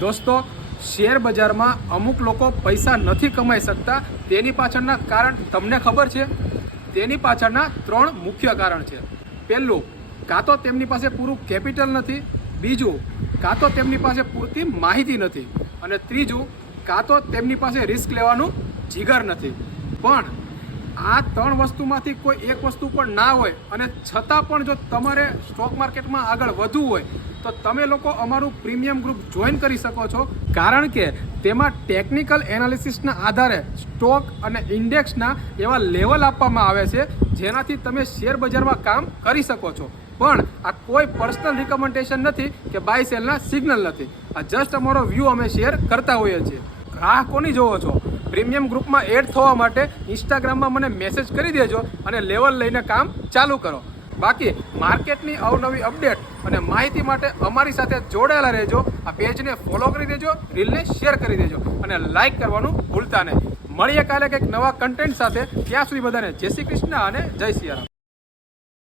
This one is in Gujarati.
દોસ્તો, શેર બજારમાં અમુક લોકો પૈસા નથી કમાઈ શકતા. તેની પાછળના કારણ તમને ખબર છે? તેની પાછળના 3 મુખ્ય કારણ છે. પહેલું, કાં તો તેમની પાસે પૂરું કેપિટલ નથી. બીજું, કાં તો તેમની પાસે પૂરતી માહિતી નથી. અને ત્રીજું, કાં તો તેમની પાસે રિસ્ક લેવાનું જીગર નથી. પણ આ 3 વસ્તુમાંથી કોઈ એક વસ્તુ પણ ના હોય અને છતાં પણ જો તમારે સ્ટોક માર્કેટમાં આગળ વધવું હોય તો તમે લોકો અમારું પ્રીમિયમ ગ્રુપ જોઈન કરી શકો છો. કારણ કે તેમાં ટેકનિકલ એનાલિસિસના આધારે સ્ટોક અને ઇન્ડેક્સના એવા લેવલ આપવામાં આવે છે જેનાથી તમે શેર બજારમાં કામ કરી શકો છો. પણ આ કોઈ પર્સનલ રિકમેન્ડેશન નથી કે બાય સેલના સિગ્નલ નથી. આ જસ્ટ અમારો વ્યૂ અમે શેર કરતા હોઈએ છીએ. રાહ કોની જોવો છો? પ્રીમિયમ ગ્રુપમાં એડ થવા માટે ઇન્સ્ટાગ્રામમાં મને મેસેજ કરી દેજો અને લેવલ લઈને કામ ચાલુ કરો. બાકી માર્કેટની અવનવી અપડેટ અને માહિતી માટે અમારી સાથે જોડાયેલા રહેજો. આ પેજને ફોલો કરી દેજો, રીલને શેર કરી દેજો અને લાઇક કરવાનું ભૂલતા નહીં. મળીએ કાલે કંઈક નવા કન્ટેન્ટ સાથે. ત્યાં સુધી બધાને જય શ્રી કૃષ્ણ અને જય સિયારામ.